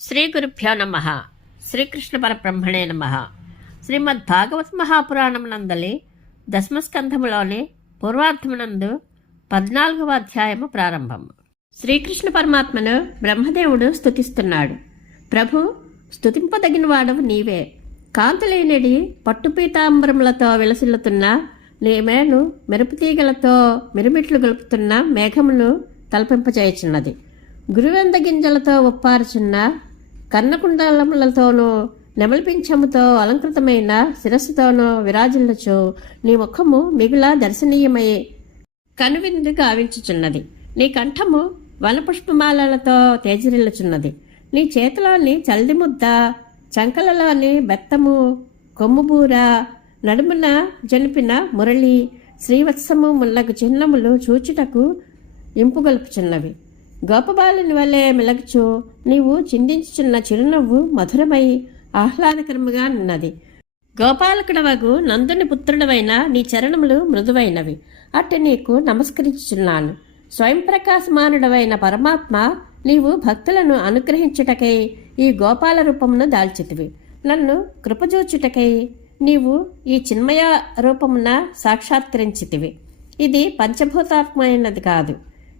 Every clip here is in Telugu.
శ్రీ గురుభ్యో నమ. శ్రీకృష్ణ పరబ్రహ్మణే నమ. శ్రీమద్ భాగవత మహాపురాణం నందలి దశమస్కంధములోని పూర్వార్థమునందు పద్నాలుగవ అధ్యాయము ప్రారంభం. శ్రీకృష్ణ పరమాత్మను బ్రహ్మదేవుడు స్తుతిస్తున్నాడు. ప్రభు స్తుతింపదగిన వాడవు నీవే. కాంతులేనిడి పట్టుపీతాంబరములతో విలసిల్లుతున్న నీ మేను మెరుపుతీగలతో మిరుమిట్లు గలుపుతున్న మేఘమును తలపింపచేయుచున్నది. గురువెంద గింజలతో ఉప్పారుచున్న కన్నకుండలములతోనూ నెమలిపించముతో అలంకృతమైన శిరస్సుతోనూ విరాజిల్లుచు నీ ముఖము మిగుల దర్శనీయమై కనువిందు గావించుచున్నది. నీ కంఠము వనపుష్పమాలలతో తేజరిల్లుచున్నది. నీ చేతిలోని చల్ది ముద్ద చంకలలోని బెత్తము కొమ్ముబూర నడుమున జనిపిన మురళి శ్రీవత్సము ముళ్ళకు చిహ్నములు చూచుటకు ఇంపుగొలుపుచున్నవి. గోపబాలుని వలె మెలగుచు. నీవు చిందించుచున్న చిరునవ్వు మధురమై ఆహ్లాదకరముగా ఉన్నది గోపాలకుడవగు నందుని పుత్రుడవైన నీ చరణములు మృదువైనవి. అట్టి నీకు నమస్కరించుచున్నాను. స్వయం ప్రకాశమానుడవైన పరమాత్మ నీవు భక్తులను అనుగ్రహించుటకై ఈ గోపాల రూపమును దాల్చితివి. నన్ను కృపజూచుటకై నీవు ఈ చిన్మయ రూపమున సాక్షాత్కరించితివి. ఇది పంచభూతాత్మైనది కాదు.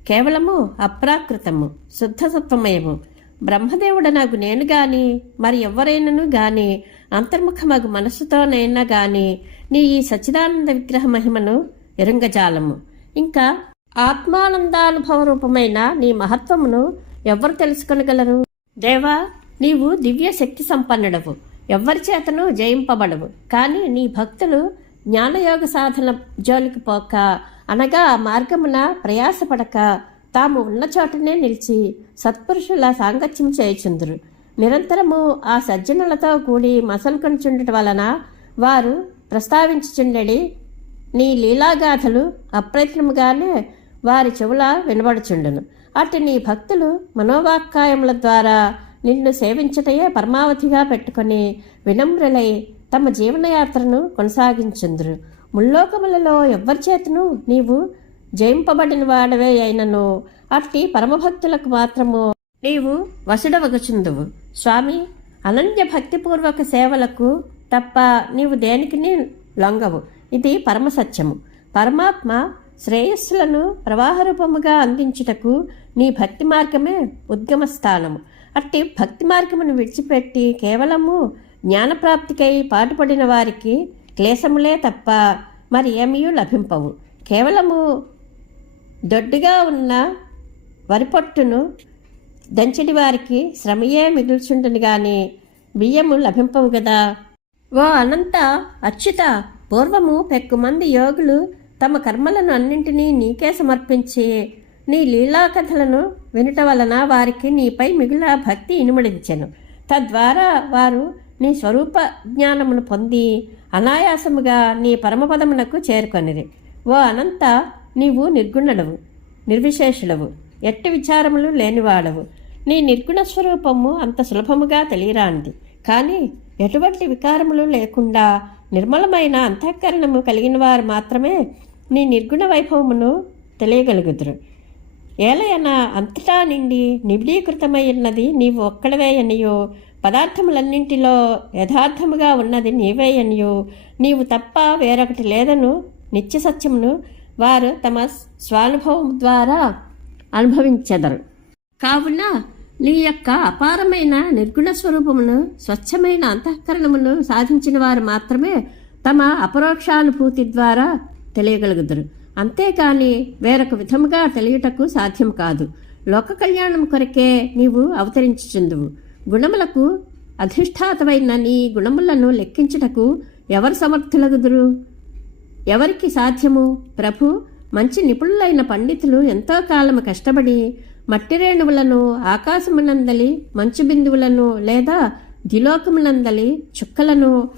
కేవలము అప్రాకృతము శుద్ధసత్వమయము. బ్రహ్మదేవుడు నాకు నేను గాని మరి ఎవరైనను గాని అంతర్ముఖమగు మనస్సుతోనైనా గాని నీ ఈ సచ్చిదానంద విగ్రహ మహిమను ఎరుంగజాలము. ఇంకా ఆత్మానందానుభవ రూపమైన నీ మహత్వమును ఎవరు తెలుసుకొనగలరు? దేవా నీవు దివ్య శక్తి సంపన్నుడవు. ఎవ్వరి చేతను జయింపబడవు. కానీ నీ భక్తులు జ్ఞానయోగ సాధన జోలికి పోక అనగా ఆ మార్గమున ప్రయాసపడక తాము ఉన్న చోటనే నిలిచి సత్పురుషుల సాంగత్యం చేయుచుందురు. నిరంతరము ఆ సజ్జనులతో కూడి మసలుకొనిచుండటం వలన వారు ప్రస్తావించుచుండెడి నీ లీలాగాథలు అప్రయత్నముగానే వారి చెవుల వినబడుచుండును. అటు నీ భక్తులు మనోవాక్కాయముల ద్వారా నిన్ను సేవించటయే పరమావధిగా పెట్టుకొని వినమ్రులై తమ జీవనయాత్రను కొనసాగించుందురు. ముల్లోకములలో ఎవ్వరి చేతను నీవు జయింపబడిన వాడవే అయినను. అట్టి పరమభక్తులకు మాత్రము నీవు వసుడవగుచుందువు స్వామి అనన్య భక్తిపూర్వక సేవలకు తప్ప నీవు దేనికిని లొంగవు. ఇది పరమసత్యము. పరమాత్మ శ్రేయస్సులను ప్రవాహ రూపముగా అందించుటకు నీ భక్తి మార్గమే ఉద్గమ స్థానము. అట్టి భక్తి మార్గమును విడిచిపెట్టి కేవలము జ్ఞానప్రాప్తికై పాటుపడిన వారికి క్లేశములే తప్ప మరి ఏమీ లభింపవు. కేవలము దొడ్డుగా ఉన్న వరిపొట్టును దంచడి వారికి శ్రమయే మిగుల్చుండును గాని బియ్యము లభింపవు కదా ఓ అనంత అచ్యుత పూర్వము పెక్కుమంది యోగులు తమ కర్మలను అన్నింటినీ నీకే సమర్పించి నీ లీలాకథలను వినుట వలన వారికి నీపై మిగుల భక్తి ఇనుమడించెను. తద్వారా వారు నీ స్వరూప జ్ఞానమును పొంది అనాయాసముగా నీ పరమపదమునకు చేరుకొనిది ఓ అనంత నీవు నిర్గుణుడవు నిర్విశేషుడవు ఎట్టి విచారములు లేనివాడవు. నీ నిర్గుణ స్వరూపము అంత సులభముగా తెలియరానిది. కానీ ఎటువంటి వికారములు లేకుండా నిర్మలమైన అంతఃకరణము కలిగిన వారు మాత్రమే నీ నిర్గుణ వైభవమును తెలియగలుగుదురు. ఏలయన అంతటా నిండి నిబిడీకృతమై ఉన్నది నీవు ఒక్కడవే అనియో పదార్థములన్నింటిలో యథార్థముగా ఉన్నది నీవే అనియో. నీవు తప్ప వేరొకటి లేదను. నిత్య సత్యమును వారు తమ స్వానుభవం ద్వారా అనుభవించెదరు. కావున నీ యొక్క అపారమైన నిర్గుణ స్వరూపమును స్వచ్ఛమైన అంతఃకరణమును సాధించిన వారు మాత్రమే తమ అపరోక్షానుభూతి ద్వారా తెలియగలుగుదురు. అంతేకాని వేరొక విధముగా తెలియటకు సాధ్యం కాదు. లోక కళ్యాణం కొరకే నీవు అవతరించుచుందువు. గుణములకు అధిష్టాతమైన నీ గుణములను లెక్కించుటకు ఎవరు సమర్థులగుదురు? ఎవరికి సాధ్యము? ప్రభు మంచి నిపుణులైన పండితులు ఎంతో కాలము కష్టపడి మట్టి రేణువులను ఆకాశమునందలి మంచు బిందువులను లేదా ద్విలోకమునందలి చుక్కలను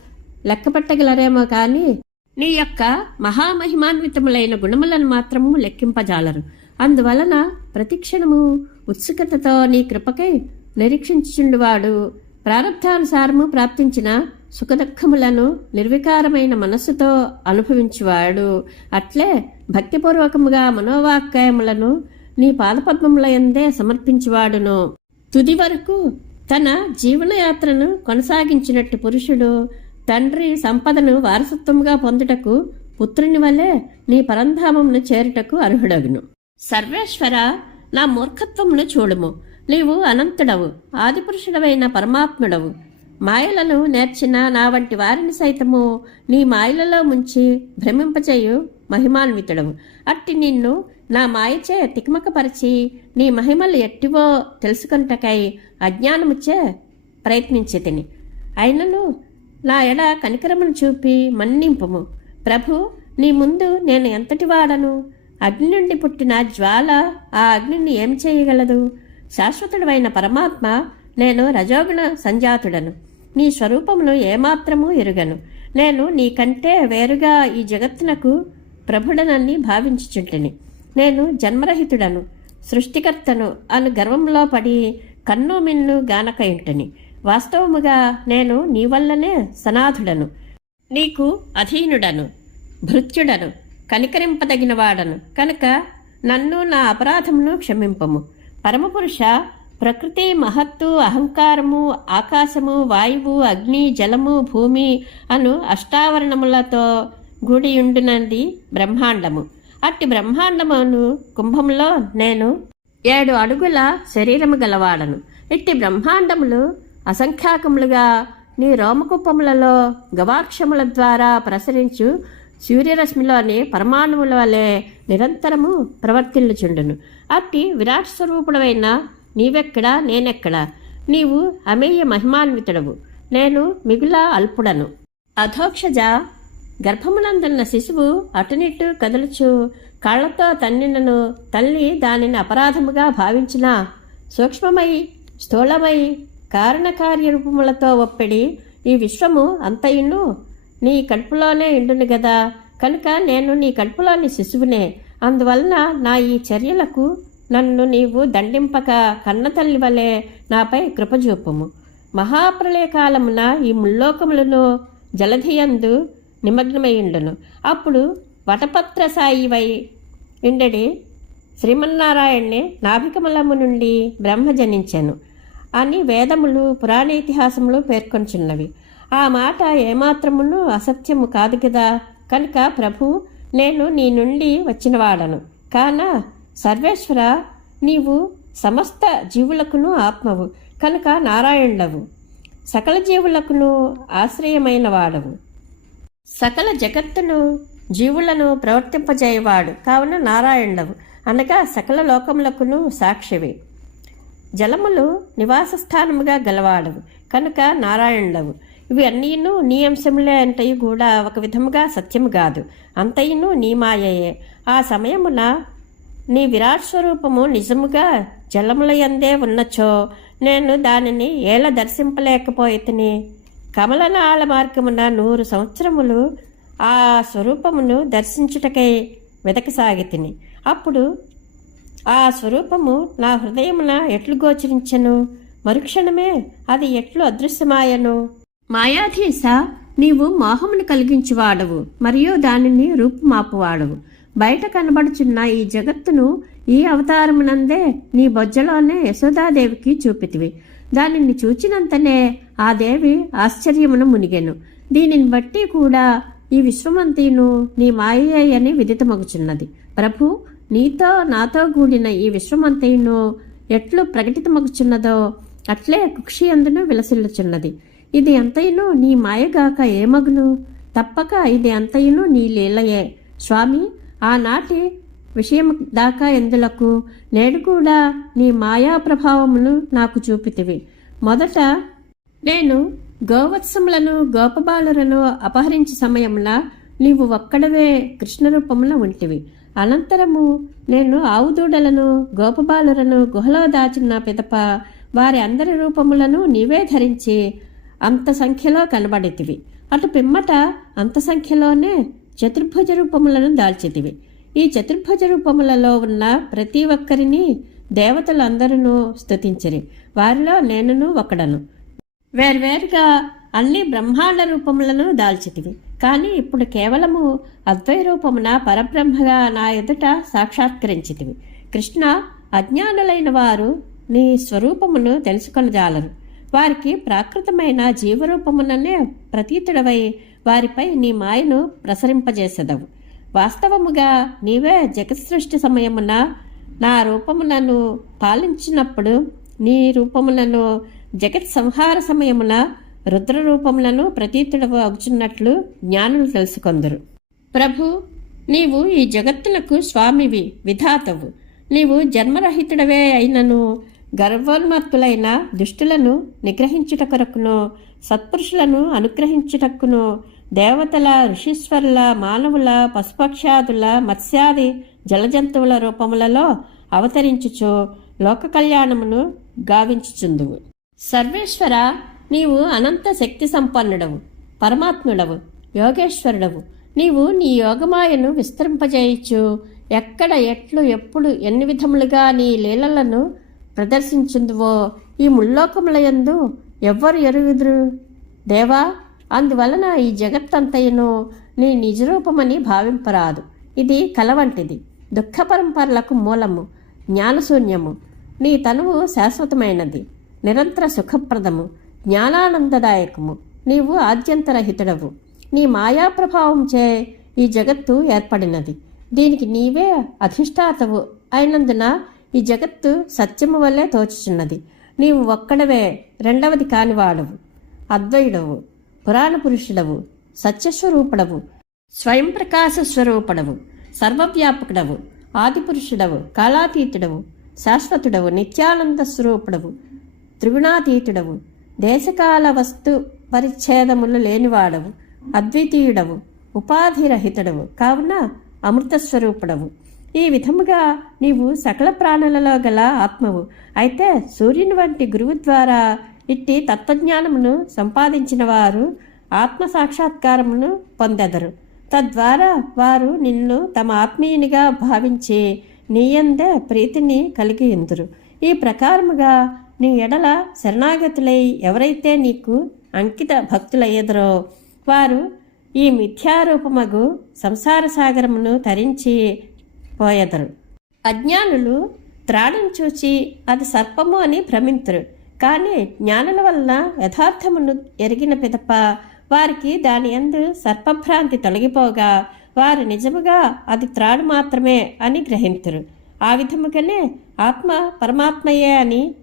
లెక్కపట్టగలరేమో కానీ నీ యొక్క మహామహిమాన్వితములైన గుణములను మాత్రము లెక్కింపజాలరు. అందువలన ప్రతిక్షణము ఉత్సుకతతో నీ కృపకై నిరీక్షించుచుండువాడు. ప్రారంధానుసారము ప్రాప్తించిన సుఖదుఖములను నిర్వికారమైన మనస్సుతో అనుభవించువాడు. అట్లే భక్తిపూర్వకముగా మనోవాక్యములను నీ పాదపద్మముల ఎందే సమర్పించువాడును. తుది వరకు తన జీవనయాత్రను కొనసాగించినట్టు పురుషుడు తండ్రి సంపదను వారసత్వంగా పొందుటకు పుత్రుని వలె నీ పరంధామమును చేరుటకు అర్హుడగును. సర్వేశ్వర నా మూర్ఖత్వమును చూడుము. నీవు అనంతుడవు ఆదిపురుషుడవైన పరమాత్ముడవు. మాయలను నేర్చిన నా వంటి వారిని సైతము నీ మాయలలో ముంచి భ్రమింపచేయు మహిమాన్వితుడవు. అట్టి నిన్ను నా మాయచే తికమకపరిచి నీ మహిమలు ఎట్టివో తెలుసుకుంటకై అజ్ఞానముచే ప్రయత్నించి తిని. అయినను నా ఎడ కనికరమును చూపి మన్నింపుము. ప్రభు నీ ముందు నేను ఎంతటి వాడను? అగ్ని నుండి పుట్టిన జ్వాల ఆ అగ్నిని ఏం చేయగలదు? శాశ్వతుడైన పరమాత్మ నేను రజోగుణ సంజాతుడను. నీ స్వరూపమును ఏమాత్రము ఎరుగను. నేను నీకంటే వేరుగా ఈ జగత్తునకు ప్రభుడనని భావించుచుంటిని. నేను జన్మరహితుడను సృష్టికర్తను అను గర్వంలో పడి కన్ను మిన్ను గానక ఇంటిని వాస్తవముగా నేను నీ వల్లనే సనాథుడను. నీకు అధీనుడను భృత్యుడను కనికరింపదగిన వాడను కనుక నన్ను నా అపరాధమును క్షమింపము. పరమపురుష ప్రకృతి మహత్తు అహంకారము ఆకాశము వాయువు అగ్ని జలము భూమి అను అష్టావరణములతో గుడియుండునంది బ్రహ్మాండము. అట్టి బ్రహ్మాండమును కుంభంలో నేను ఏడు అడుగుల శరీరము గలవాడను. ఇట్టి బ్రహ్మాండములు అసంఖ్యాకములుగా నీ రోమకుప్పములలో గవాక్షముల ద్వారా ప్రసరించు సూర్యరశ్మిలోని పరమాణువుల వలె నిరంతరము ప్రవర్తిల్లుచుండును. అట్టి విరాట్ స్వరూపుడవైన నీవెక్కడా నేనెక్కడా? నీవు అమేయ మహిమాన్వితుడవు. నేను మిగులా అల్పుడను. అధోక్షజ గర్భమునందున్న శిశువు అటునిట్టు కదులుచు కాళ్ళతో తన్నినను తల్లి దానిని అపరాధముగా భావించిన సూక్ష్మమై స్థూలమై కారణకార్యరూపములతో ఒప్పిడి ఈ విశ్వము అంతయును నీ కడుపులోనే ఇండును గదా. కనుక నేను నీ కడుపులోని శిశువునే అందువలన నా ఈ చర్యలకు నన్ను నీవు దండింపక కన్నతల్లి వలె నాపై కృపజూపము. మహాప్రళయకాలమున ఈ ముల్లోకములను జలధియందు నిమగ్నమయ్యుండును. అప్పుడు వటపత్ర సాయివై ఇండడి శ్రీమన్నారాయణ్ణి నాభికమలము నుండి బ్రహ్మ జనించాను. అని వేదములు పురాణేతిహాసములు పేర్కొంచున్నవి. ఆ మాట ఏమాత్రమును అసత్యము కాదు కదా కనుక ప్రభు నేను నీ నుండి వచ్చినవాడను కాన సర్వేశ్వర నీవు సమస్త జీవులకును ఆత్మవు కనుక నారాయణులవు సకల జీవులకును ఆశ్రయమైన వాడవు. సకల జగత్తును జీవులను ప్రవర్తింపజేయవాడు కావున నారాయణుడవు. అనగా సకల లోకములకును సాక్షివి. జలములు నివాస స్థానముగా గలవాడవు కనుక నారాయణుడవు. ఇవి అన్నీను నీ అంశములే అంటే కూడా ఒక విధముగా సత్యము కాదు. అంతయును నీ మాయయే. ఆ సమయమున నీ విరాట్ స్వరూపము నిజముగా జలములయందే ఉన్నచో నేను దానిని ఏల దర్శింపలేకపోయితిని. కమలనాళ మార్గమున నూరు సంవత్సరములు ఆ స్వరూపమును దర్శించుటకై వెతకసాగితిని అప్పుడు ఆ స్వరూపము నా హృదయమున ఎట్లు గోచరించెను? మరుక్షణమే అది ఎట్లు అదృశ్యమాయను? మాయాధీశ నీవు మోహమును కలిగించువాడవు మరియు దానిని రూపుమాపువాడవు. బయట కనబడుచున్న ఈ జగత్తును ఈ అవతారమునందే నీ బొజ్జలోనే యశోదాదేవికి చూపితివి. దానిని చూచినంతనే ఆ దేవి ఆశ్చర్యమును మునిగెను. దీనిని బట్టి కూడా ఈ విశ్వమంతిను నీ మాయే అని విదితమగుచున్నది. ప్రభు నీతో నాతో కూడిన ఈ విశ్వమంతిను ఎట్లు ప్రకటితమగుచున్నదో అట్లే కుక్షి అందును విలసిల్లుచున్నది. ఇది ఎంతైనో నీ మాయగాక ఏమగును తప్పక ఇది ఎంతైనో నీ లీలయే. స్వామి ఆనాటి విషయం దాకా ఎందులకు? నేడు కూడా నీ మాయా ప్రభావమును నాకు చూపితివి. మొదట నేను గోవత్సములను గోపబాలులను అపహరించి సమయమున నీవు ఒక్కడవే కృష్ణరూపమున ఉంటివి. అనంతరము నేను ఆవుదూడలను గోపబాలులను గుహలో దాచిన పిదప వారి అందరి రూపములను నీవే ధరించి అంత సంఖ్యలో కనబడేటివి. అటు పిమ్మట అంత సంఖ్యలోనే చతుర్భుజ రూపములను దాల్చితివి ఈ చతుర్భుజ రూపములలో ఉన్న ప్రతి ఒక్కరిని దేవతలందరూ స్థుతించరి వారిలో నేనును ఒకడను. వేర్వేరుగా అన్ని బ్రహ్మాండ రూపములను దాల్చితివి కానీ ఇప్పుడు కేవలము అద్వై రూపమున పరబ్రహ్మగా నా ఎదుట సాక్షాత్కరించితివి కృష్ణ అజ్ఞానులైన వారు నీ స్వరూపమును తెలుసుకొనజాలరు. వారికి ప్రాకృతమైన జీవరూపముననే ప్రతీతుడవై వారిపై నీ మాయను ప్రసరింపజేసెదవు. వాస్తవముగా నీవే జగత్ సృష్టి సమయమున నా రూపములను పాలించినప్పుడు నీ రూపములను జగత్ సంహార సమయమున రుద్ర రూపములను ప్రతీతుడవు అగుచున్నట్లు జ్ఞానులు తెలుసుకొందరు. ప్రభు నీవు ఈ జగత్తులకు స్వామివి విధాతవు. నీవు జన్మరహితుడవే అయినను గర్వోన్మత్తులైన దుష్టులను నిగ్రహించుట కొరకును సత్పురుషులను అనుగ్రహించుటకును దేవతల ఋషీశ్వరుల మానవుల పశుపక్షాదుల మత్స్యాది జలజంతువుల రూపములలో అవతరించుచు లోక కళ్యాణమును గావించుచుందువు. సర్వేశ్వర నీవు అనంత శక్తి సంపన్నుడవు పరమాత్ముడవు యోగేశ్వరుడవు. నీవు నీ యోగమాయను విస్తరింపజేయచ్చు ఎక్కడ ఎట్లు ఎప్పుడు ఎన్ని విధములుగా నీ లీలలను ప్రదర్శించుందువో ఈ ముల్లోకములయందు ఎవ్వరు ఎరుగుదురు? దేవా అందువలన ఈ జగత్తంతయును నీ నిజరూపమని భావింపరాదు. ఇది కలవంటిది దుఃఖ పరంపరలకు మూలము జ్ఞానశూన్యము. నీ తనువు శాశ్వతమైనది. నిరంతర సుఖప్రదము జ్ఞానానందదాయకము. నీవు ఆద్యంతరహితుడవు. నీ మాయా ప్రభావంచే ఈ జగత్తు ఏర్పడినది. దీనికి నీవే అధిష్టాతవు. అయినందున ఈ జగత్తు సత్యము వల్లే తోచుచున్నది. నీవు ఒక్కడవే రెండవది కానివాడవు. అద్వయుడవు పురాణ పురుషుడవు సత్యస్వరూపుడవు స్వయం ప్రకాశ స్వరూపుడవు సర్వవ్యాపకుడవు ఆదిపురుషుడవు కాలాతీతుడవు శాశ్వతుడవు నిత్యానంద స్వరూపుడవు త్రిగుణాతీతుడవు దేశకాల వస్తు పరిచ్ఛేదములు లేనివాడవు అద్వితీయుడవు ఉపాధిరహితుడవు కావున అమృత స్వరూపుడవు ఈ విధముగా నీవు సకల ప్రాణులలో గల ఆత్మవు. అయితే సూర్యుని వంటి గురువు ద్వారా ఇట్టి తత్వజ్ఞానమును సంపాదించిన వారు ఆత్మ సాక్షాత్కారమును పొందెదరు. తద్వారా వారు నిన్ను తమ ఆత్మీయునిగా భావించి నీయందే ప్రీతిని కలిగి ఎందురు. ఈ ప్రకారముగా నీ ఎడల శరణాగతులై ఎవరైతే నీకు అంకిత భక్తులయ్యదరో వారు ఈ మిథ్యారూపమగు సంసార సాగరమును తరించి పోయెదరు. అజ్ఞానులు త్రాడును చూచి అది సర్పము అని భ్రమింతురు. కానీ జ్ఞానుల వలన యథార్థమును ఎరిగిన పిదప వారికి దాని యందు సర్పభ్రాంతి తొలగిపోగా వారు నిజముగా అది త్రాడు మాత్రమే అని గ్రహింతురు. ఆ విధముగానే ఆత్మ పరమాత్మయే అని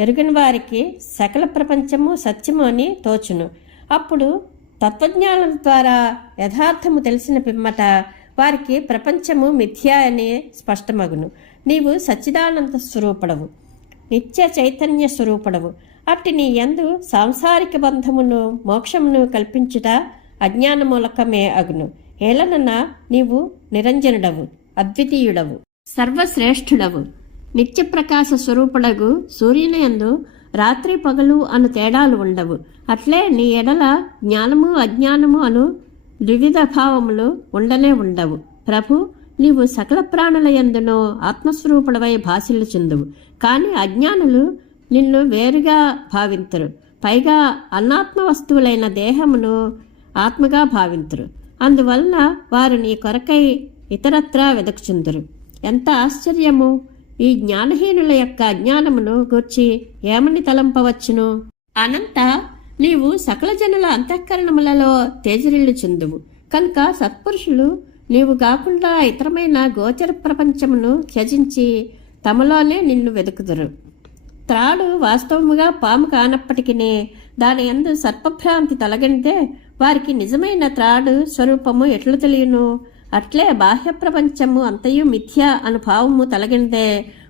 ఎరుగిన వారికి సకల ప్రపంచము సత్యము అని తోచును. అప్పుడు తత్వజ్ఞానం ద్వారా యథార్థము తెలిసిన పిమ్మట వారికి ప్రపంచము మిథ్య అనే స్పష్టమగును. నీవు సచ్చిదానంద స్వరూపడవు. నిత్య చైతన్య స్వరూపడవు. అట్టి నీ యందు సాంసారిక బంధమును మోక్షమును కల్పించుట అజ్ఞాన మూలకమే అగును. ఏలనన నీవు నిరంజనుడవు అద్వితీయుడవు సర్వశ్రేష్ఠుడవు. నిత్య ప్రకాశ స్వరూపుడగు సూర్యునియందు రాత్రి పగలు అను తేడాలు ఉండవు. అట్లే నీ ఎడల జ్ఞానము అజ్ఞానము అను ద్వివిధ భావములు ఉండనే ఉండవు. ప్రభు నీవు సకల ప్రాణుల ఎందునో ఆత్మస్వరూపుడవై భాషిల్లుచుందువు కానీ అజ్ఞానులు నిన్ను వేరుగా భావింతురు. పైగా అన్నాత్మ వస్తువులైన దేహమును ఆత్మగా భావింతురు. అందువలన వారు నీ కొరకై ఇతరత్రా వెదకుచుందురు. ఎంత ఆశ్చర్యము! ఈ జ్ఞానహీనుల యొక్క అజ్ఞానమును గూర్చి ఏమని తలంపవచ్చును? అనంత నీవు సకల జనుల అంతఃకరణములలో తేజరిల్లుచుందువు. కనుక సత్పురుషులు నీవు కాకుండా ఇతరమైన గోచర ప్రపంచమును త్యజించి తమలోనే నిన్ను వెతుకుదురు. త్రాడు వాస్తవముగా పాము కానప్పటికీ దాని యందు సర్పభ్రాంతి తొలగిందే వారికి నిజమైన త్రాడు స్వరూపము ఎట్లు తెలియను? అట్లే బాహ్య ప్రపంచము అంతయు మిథ్య అను భావము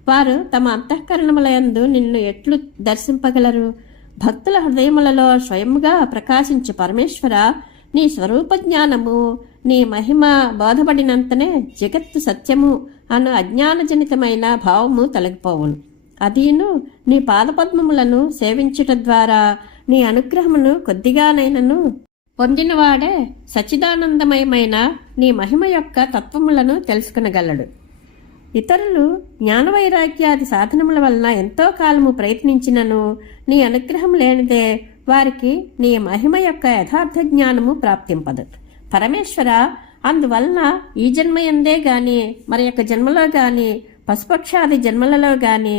వారు తమ అంతఃకరణములందు నిన్ను ఎట్లు దర్శింపగలరు? భక్తుల హృదయములలో స్వయముగా ప్రకాశించు పరమేశ్వర నీ స్వరూప జ్ఞానము నీ మహిమ బోధపడినంతనే జగత్తు సత్యము అను అజ్ఞానజనితమైన భావము తొలగిపోవును. అదీను నీ పాదపద్మములను సేవించుట ద్వారా నీ అనుగ్రహమును కొద్దిగానైనను పొందినవాడే సచ్చిదానందమయమైన నీ మహిమ యొక్క తత్వములను తెలుసుకునగలడు. ఇతరులు జ్ఞానవైరాగ్యాది సాధనముల వలన ఎంతో కాలము ప్రయత్నించినను నీ అనుగ్రహం లేనిదే వారికి నీ మహిమ యొక్క యథార్థ జ్ఞానము ప్రాప్తింపదు. పరమేశ్వర అందువలన ఈ జన్మయందే గాని మరి యొక్క జన్మలో గాని పశుపక్షాది జన్మలలో గాని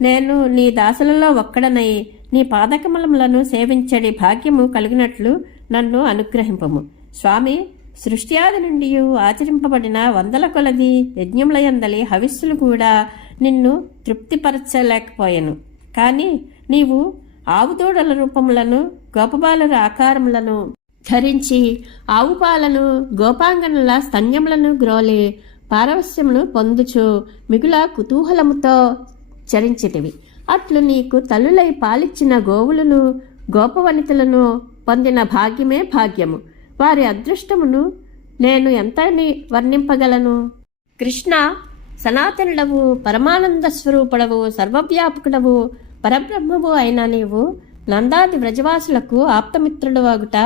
నేను నీ దాసులలో ఒక్కడనై నీ పాదకమలములను సేవించడి భాగ్యము కలిగినట్లు నన్ను అనుగ్రహింపము. స్వామి సృష్ట్యాది నుండి ఆచరింపబడిన వందల కొలది యజ్ఞములయందలి హవిస్సులు కూడా నిన్ను తృప్తిపరచలేకపోయాను. కానీ నీవు ఆవుదూడల రూపములను గోపబాలుల ఆకారములను ధరించి ఆవు పాలను గోపాంగనుల స్తన్యములను గ్రోలి పారవస్యమును పొందుచు మిగుల కుతూహలముతో చరించితివి అట్లు నీకు తల్లులై పాలిచ్చిన గోవులను గోపవనితలను పొందిన భాగ్యమే భాగ్యము. వారి అదృష్టమును నేను ఎంతని వర్ణింపగలను? కృష్ణ సనాతనుడవు పరమానంద స్వరూపుడవు సర్వవ్యాపకుడవు పరబ్రహ్మవు అయిన నీవు నందాది వ్రజవాసులకు ఆప్తమిత్రుడు అగుట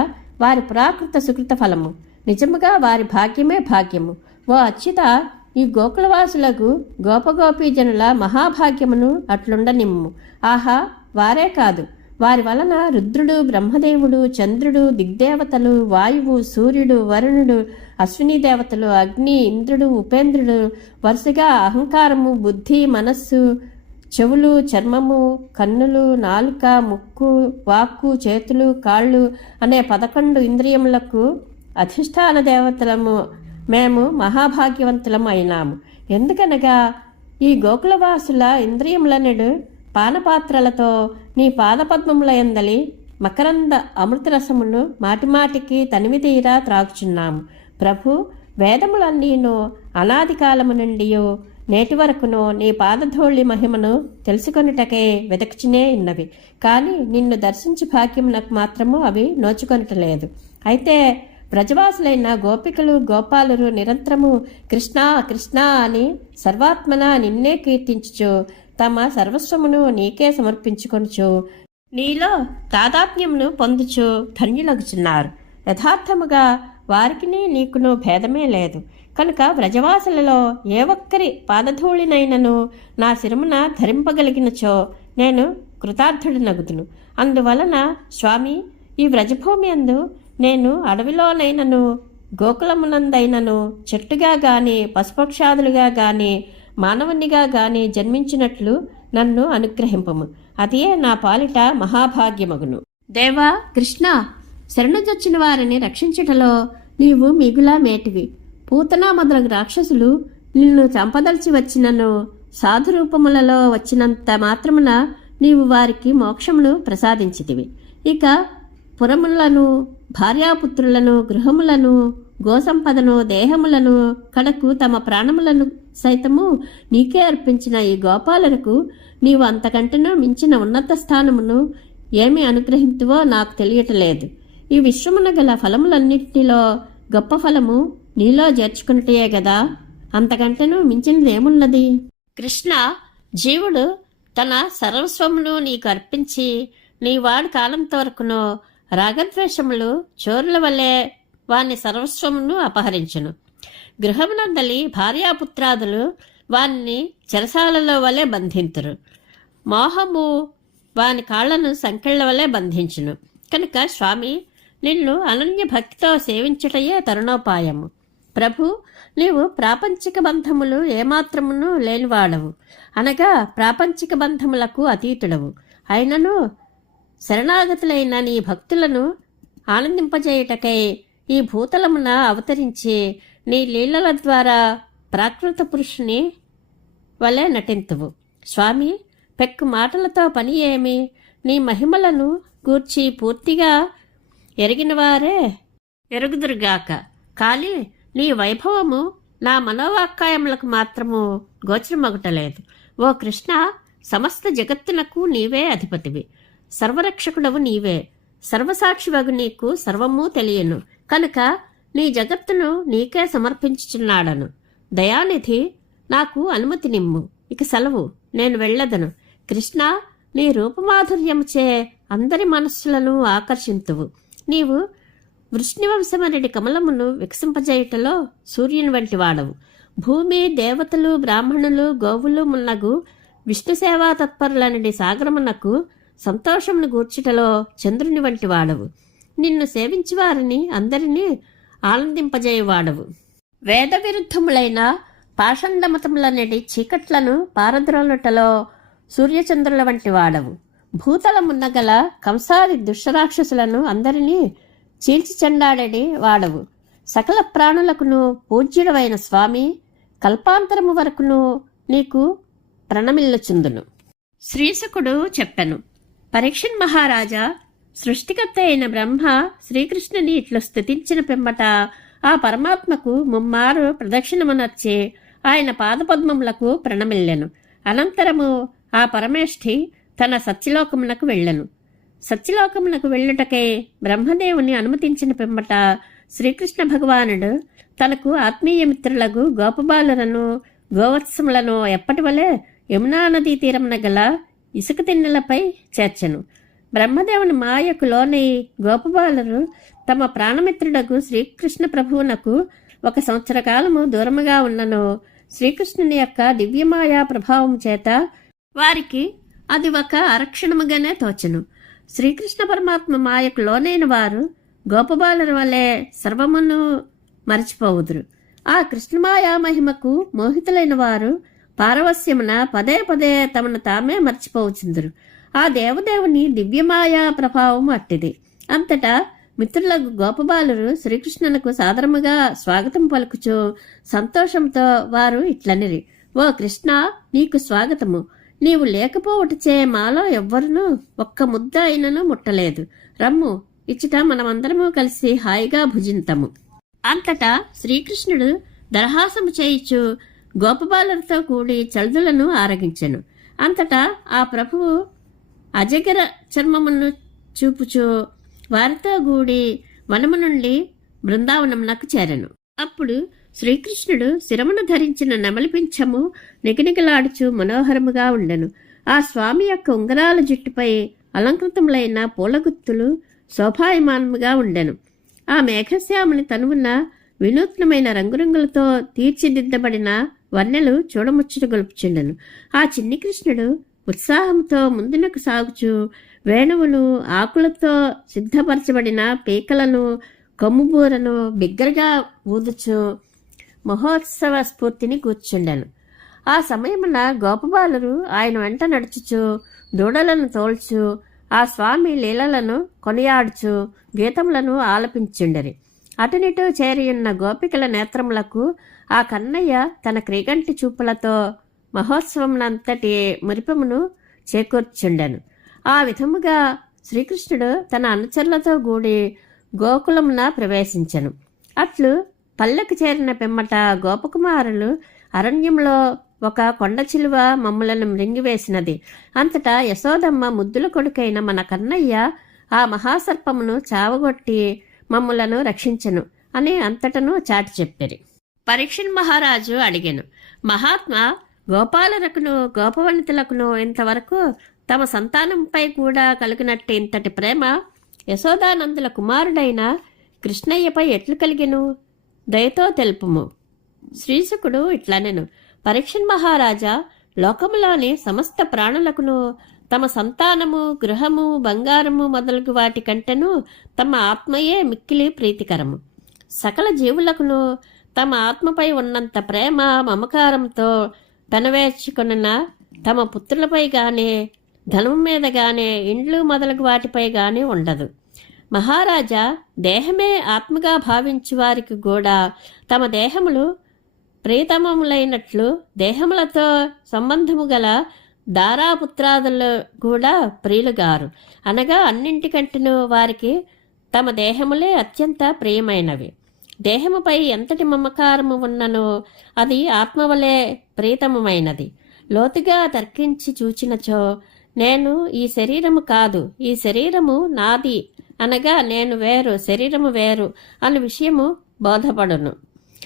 వారి పురాకృత సుకృత ఫలము. నిజముగా వారి భాగ్యమే భాగ్యము. ఓ అచ్యుత ఈ గోకులవాసులకు గోపగోపీజనుల మహాభాగ్యమును అట్లుండనిమ్ము. ఆహా వారే కాదు. వారి వలన రుద్రుడు బ్రహ్మదేవుడు చంద్రుడు దిగ్దేవతలు వాయువు సూర్యుడు వరుణుడు అశ్విని దేవతలు అగ్ని ఇంద్రుడు ఉపేంద్రుడు వరుసగా అహంకారము బుద్ధి మనస్సు చెవులు చర్మము కన్నులు నాలుక ముక్కు వాక్కు చేతులు కాళ్ళు అనే పదకొండు ఇంద్రియములకు అధిష్టాన దేవతలము మేము మహాభాగ్యవంతులము అయినాము. ఎందుకనగా ఈ గోకులవాసుల ఇంద్రియములనడు పానపాత్రలతో నీ పాదపద్మముల ఎందలి మకరంద అమృతరసమును మాటిమాటికి తనివితీరా త్రాగుచున్నాము ప్రభు వేదములన్నీను అనాది కాలము నుండి నేటి వరకును నీ పాదధూళి మహిమను తెలుసుకొనుటకే వెతకుచునే ఉన్నవి కానీ నిన్ను దర్శించి భాగ్యం నాకు మాత్రము అవి నోచుకొనటలేదు. అయితే ప్రజవాసులైన గోపికలు గోపాలురు నిరంతరము కృష్ణ కృష్ణ అని సర్వాత్మన నిన్నే కీర్తించుచు తమ సర్వస్వమును నీకే సమర్పించుకొనుచు. నీలో తాదాత్మ్యమును పొందుచు ధన్యులగుచున్నారు. యథార్థముగా వారికిని నీకును భేదమే లేదు. కనుక వ్రజవాసులలో ఏ ఒక్కరి పాదధూళినైనను నా శిరమున ధరింపగలిగినచో నేను కృతార్థుడినగుదును. అందువలన స్వామి ఈ వ్రజభూమి అందు నేను అడవిలోనైనను గోకులమునందైనను చెట్టుగా గాని పశుపక్షాదులుగా గాని మానవునిగా గానే జన్మించినట్లు నన్ను అనుగ్రహింపము. అదియే నా పాలిట మహాభాగ్యమగును. దేవా కృష్ణ శరణుజొచ్చిన వారిని రక్షించుటలో నీవు మిగులా మేటివి. పూతనా మొదలగు రాక్షసులు నిన్ను చంపదలిచి వచ్చినను సాధురూపములలో వచ్చినంత మాత్రమున నీవు వారికి మోక్షమును ప్రసాదించితివి. ఇక పురములను భార్యాపుత్రులను గృహములను గోసంపదను దేహములను కడకు తమ ప్రాణములను సైతము నీకే అర్పించిన ఈ గోపాలకు నీవు అంతకంటేనూ మించిన ఉన్నత స్థానమును ఏమి అనుగ్రహింతువో నాకు తెలియటలేదు. ఈ విశ్వమున గల ఫలములన్నిటిలో గొప్ప ఫలము నీలో చేర్చుకున్నటయే గదా? అంతకంటేనూ మించినదేమున్నది? కృష్ణ జీవుడు తన సర్వస్వమును నీకు అర్పించి నీ వాడి కాలంతో వరకును రాగద్వేషములు చోరుల వల్లే వాని సర్వస్వమును అపహరించును. గృహమునందలి భార్యాపుత్రాదులు వాన్ని చెరసాలలో వలె బంధింతురు. మోహము వాని కాళ్ళను సంకెళ్ళ వలె బంధించును. కనుక స్వామి నిన్ను అనన్య భక్తితో సేవించుటయే తరుణోపాయము. ప్రభు నీవు ప్రాపంచిక బంధములు ఏమాత్రమును లేనివాడవు. అనగా ప్రాపంచిక బంధములకు అతీతుడవు. అయినను శరణాగతులైన నీ భక్తులను ఆనందింపజేయుటకై ఈ భూతలమున అవతరించి నీ లీలల ద్వారా ప్రాకృత పురుషుని వలె నటింతువు. స్వామి పెక్కు మాటలతో పని ఏమి? నీ మహిమలను గూర్చి పూర్తిగా ఎరిగినవారే ఎరుగుదురుగాక. కాలి నీ వైభవము నా మనోవాక్కాయములకు మాత్రము గోచరమగుటలేదు. ఓ కృష్ణ సమస్త జగత్తునకు నీవే అధిపతివి. సర్వరక్షకుడవు నీవే. సర్వసాక్షివగు నీకు సర్వము తెలియను. కనుక నీ జగత్తును నీకే సమర్పించుచున్నాడను. దయానిధి నాకు అనుమతి నిమ్ము. ఇక సెలవు. నేను వెళ్ళదను. కృష్ణ నీ రూపమాధుర్యముచే అందరి మనస్సులను ఆకర్షింతువు. నీవు వృష్ణివంశమనడి కమలమును వికసింపజేయుటలో సూర్యుని వంటి వాడవు. భూమి దేవతలు బ్రాహ్మణులు గోవులు మున్నగు విష్ణు సేవా తత్పరులనడి సాగరమునకు సంతోషమును గూర్చుటలో చంద్రుని వంటి వాడవు. నిన్ను సేవించి వారిని అందరినీ ఆనందింపజేయవాడవు. వేద విరుద్ధములైన పాషండమతములనడి చీకట్లను పారద్రోలుటలో సూర్యచంద్రుల వంటి వాడవు. భూతలమున్న గల కంసాది దుష్టరాక్షసులను అందరినీ చీల్చి చెండాడడి వాడవు. సకల ప్రాణులకును పూజ్యుడవైన స్వామి కల్పాంతరము వరకును నీకు ప్రణమిల్లచుందును. శ్రీశకుడు చెప్పెను పరీక్షన్ మహారాజా సృష్టికర్త అయిన బ్రహ్మ శ్రీకృష్ణుని ఇట్లు స్థుతించిన పిమ్మట ఆ పరమాత్మకు ముమ్మారు ప్రదక్షిణమునర్చి ఆయన పాదపద్మములకు ప్రణమిల్లెను. అనంతరము ఆ పరమేష్ఠి తన సత్యలోకమునకు వెళ్ళెను. సత్యలోకమునకు వెళ్ళుటకై బ్రహ్మదేవుని అనుమతించిన పిమ్మట శ్రీకృష్ణ భగవానుడు తనకు ఆత్మీయ మిత్రులకు గోపబాలులను గోవత్సములను ఎప్పటి వలె యమునా నదీ తీరమున గల ఇసుక తిన్నెలపై చేర్చెను. బ్రహ్మదేవుని మాయకు లోనై గోపబాలురు తమ ప్రాణమిత్రుడకు శ్రీకృష్ణ ప్రభువునకు ఒక సంవత్సర కాలము దూరముగా ఉన్నను. శ్రీకృష్ణుని యొక్క దివ్యమాయా ప్రభావం చేత వారికి అది ఒక అరక్షణముగానే తోచను. శ్రీకృష్ణ పరమాత్మ మాయకు లోనైన వారు గోపబాలుర వలె సర్వమును మరచిపోవుదురు. ఆ కృష్ణమాయా మహిమకు మోహితులైన వారు పారవస్యమున పదే పదే తమను తామే మర్చిపోవచ్చుందరు. ఆ దేవదేవుని దివ్యమాయా ప్రభావం అట్టిది. అంతటా మిత్రులకు గోపబాలురు శ్రీకృష్ణులకు సాదరముగా స్వాగతం పలుకుచు సంతోషంతో వారు ఇట్లనిరి. ఓ కృష్ణ నీకు స్వాగతము. నీవు లేకపోవటచే మాలో ఎవ్వరునూ ఒక్క ముద్ద అయినను ముట్టలేదు. రమ్ము ఇచ్చట మనమందరము కలిసి హాయిగా భుజింతము. అంతటా శ్రీకృష్ణుడు దరహాసము చేయిచు గోపబాలతో కూడి చల్దులను ఆరగించెను. అంతటా ఆ ప్రభువు అజగర చర్మమును చూపుచో వారితో గూడి వనము నుండి బృందావనమునకు చేరను. అప్పుడు శ్రీకృష్ణుడు శిరమును ధరించిన నమలిపించము నిగనిగలాడుచు మనోహరముగా ఉండెను. ఆ స్వామి యొక్క ఉంగరాల జుట్టుపై అలంకృతములైన పూలగుత్తులు శోభాయమానముగా ఉండెను. ఆ మేఘశ్యాముని తనువున వినూత్నమైన రంగురంగులతో తీర్చిదిద్దబడిన వన్నెలు చూడముచ్చట గొలుపుచుండెను. ఆ చిన్ని కృష్ణుడు ఉత్సాహంతో ముందునకు సాగుచు వేణువును ఆకులతో సిద్ధపరచబడిన పీకలను కమ్ముబూరను బిగ్గరగా ఊదుచు మహోత్సవ స్ఫూర్తిని కూర్చుండెను. ఆ సమయమున గోపబాలురు ఆయన వెంట నడుచుచు దూడలను తోల్చు ఆ స్వామి లీలలను కొనియాడుచు గీతములను ఆలపించుండరి అటునిటు చేరియున్న గోపికల నేత్రములకు ఆ కన్నయ్య తన క్రీగంటి చూపులతో మహోత్సవమునంతటి మురిపమును చేకూర్చుండెను ఆ విధముగా శ్రీకృష్ణుడు తన అనుచరులతో కూడి గోకులమున ప్రవేశించను. అట్లు పల్లెకు చేరిన పిమ్మట గోపకుమారులు అరణ్యంలో ఒక కొండ చిలువ మమ్ములను మృంగివేసినది. అంతటా యశోదమ్మ ముద్దుల కొడుకైన మన కన్నయ్య ఆ మహాసర్పమును చావగొట్టి మమ్ములను రక్షించను అని అంతటను చాటి చెప్పిరి పరీక్షణ్ మహారాజు అడిగాను మహాత్మా గోపాలకును గోపవనితులకును ఇంతవరకు తమ సంతానంపై కూడా కలిగినట్టు ఇంతటి ప్రేమ యశోదానందుల కుమారుడైన కృష్ణయ్యపై ఎట్లు కలిగెను? దయతో తెలుపుము. శ్రీశుకుడు ఇట్లనెను. పరీక్షన్ మహారాజా లోకములోని సమస్త ప్రాణులకును తమ సంతానము గృహము బంగారము మొదలగు వాటి కంటెను తమ ఆత్మయే మిక్కిలి ప్రీతికరము. సకల జీవులకును తమ ఆత్మపై ఉన్నంత ప్రేమ మమకారంతో పెనవేర్చుకున్న తమ పుత్రులపై గానే ధనం మీద గానే ఇండ్లు మొదలగు వాటిపై గాని ఉండదు. మహారాజా దేహమే ఆత్మగా భావించి వారికి కూడా తమ దేహములు ప్రియతమములైనట్లు దేహములతో సంబంధము గల దారాపుత్రాదులు కూడా ప్రియులుగారు. అనగా అన్నింటికంటేనూ వారికి తమ దేహములే అత్యంత ప్రియమైనవి. దేహముపై ఎంతటి మమకారము ఉన్ననో అది ఆత్మవలే ప్రీతమమైనది. లోతుగా తర్కించి చూచినచో నేను ఈ శరీరము కాదు ఈ శరీరము నాది అనగా నేను వేరు శరీరము వేరు అన్న విషయము బోధపడును.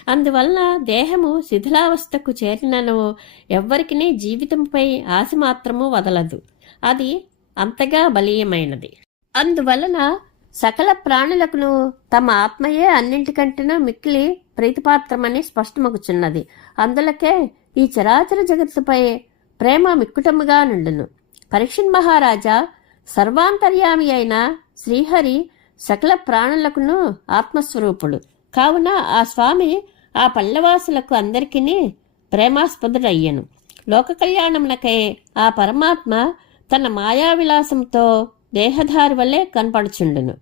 అందువలన దేహము శిథిలావస్థకు చేరినను ఎవ్వరికినీ జీవితంపై ఆశ మాత్రము వదలదు. అది అంతగా బలీయమైనది. అందువలన సకల ప్రాణులకును తమ ఆత్మయే అన్నింటికంటేనూ మిక్కిలి ప్రీతిపాత్రమని స్పష్టమగుచున్నది. అందులకే ఈ చరాచర జగత్తుపై ప్రేమ మిక్కుటముగా నుండును. పరీక్షణ్ మహారాజా సర్వాంతర్యామి అయిన శ్రీహరి సకల ప్రాణులకును ఆత్మస్వరూపుడు. కావున ఆ స్వామి ఆ పల్లవాసులకు అందరికీ ప్రేమాస్పదుడయ్యను. లోక కళ్యాణమునకై ఆ పరమాత్మ తన మాయా విలాసంతో దేహధారి వల్లే కనపడుచుండును.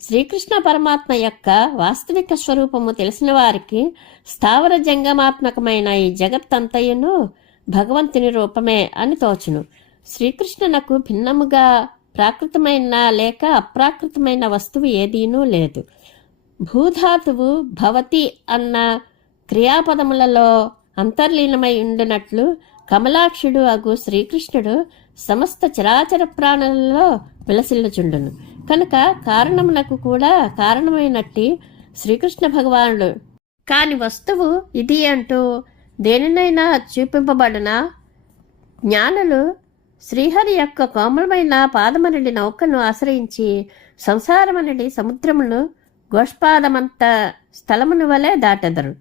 శ్రీకృష్ణ పరమాత్మ యొక్క వాస్తవిక స్వరూపము తెలిసిన వారికి స్థావర జంగమాత్మకమైన ఈ జగత్తంతయును భగవంతుని రూపమే అని తోచును. శ్రీకృష్ణునకు భిన్నముగా ప్రాకృతమైన లేక అప్రాకృతమైన వస్తువు ఏదీనూ లేదు. భూధాతువు భవతి అన్న క్రియాపదములలో అంతర్లీనమై ఉండినట్లు కమలాక్షుడు అగు శ్రీకృష్ణుడు సమస్త చరాచర ప్రాణులలో విలసిల్లుచుండును. కనుక కారణమునకు కూడా కారణమైనట్టి శ్రీకృష్ణ భగవానుడు కాని వస్తువు ఇది అంటూ దేనినైనా చూపింపబడిన జ్ఞానులు శ్రీహరి యొక్క కోమలమైన పాదమనడి నౌకను ఆశ్రయించి సంసారమనడి సముద్రమును గోష్పాదమంత స్థలమును వలె దాటెదరు.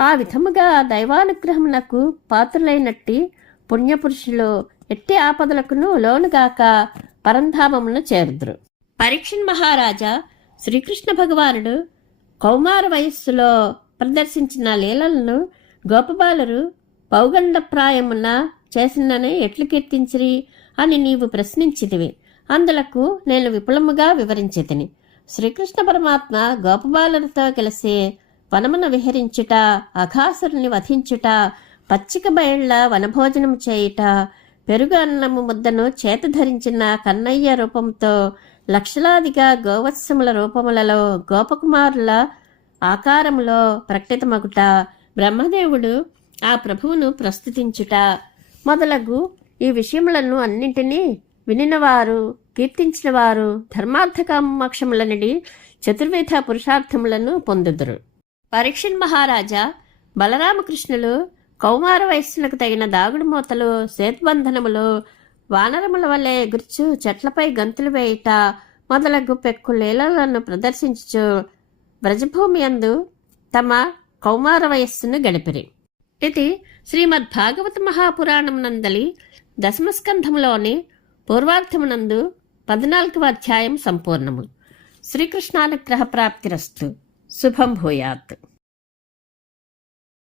ఆ విధముగా దైవానుగ్రహమునకు పాత్రులైనట్టి పుణ్యపురుషులు ఎట్టి ఆపదలకును లోనుగాక పరంధామమును చేరుదురు. పరీక్షణ్ మహారాజా శ్రీకృష్ణ భగవానుడు కౌమార వయస్సులో ప్రదర్శించిన లీలలను గోపబాలురు పౌగండప్రాయమున చేసిననే ఎట్లు కీర్తించిరి అని నీవు ప్రశ్నించితివి. అందులకు నేను విపులముగా వివరించితిని. శ్రీకృష్ణ పరమాత్మ గోపబాలులతో కలిసి వనమున విహరించుట అఘాసురుని వధించుట పచ్చిక బయళ్ళ వనభోజనం చేయుట పెరుగు అన్నము ముద్దను చేత ధరించిన కన్నయ్య రూపంతో లక్షలాదిగా గోవత్సముల రూపములలో గోపకుమారుల ఆకారములో ప్రకటితమగుట బ్రహ్మదేవుడు ఆ ప్రభువును ప్రస్తుతించుట. మొదలగు ఈ విషయములను అన్నింటినీ వినినవారు కీర్తించినవారు ధర్మార్థకామోక్షములనిడి చతుర్విధ పురుషార్థములను పొందుదురు. పరీక్షన్ మహారాజా బలరామకృష్ణులు కౌమార వయస్సులకు తగిన దాగుడు మూతలు సేతుబంధనములు వానరముల వలె ఎగుర్చు చెట్లపై గంతులు వేయుట మొదలగు పెక్కు లీలలను ప్రదర్శించుచు వ్రజభూమి అందు తమ కౌమార వయస్సును గడిపిరి. ఇది శ్రీమద్ భాగవత మహాపురాణం నందలి దశమస్కంధములోని పూర్వార్థమునందు పద్నాలుగవ అధ్యాయం సంపూర్ణము. శ్రీకృష్ణానుగ్రహ ప్రాప్తిరస్తు శుభం భూయాత్.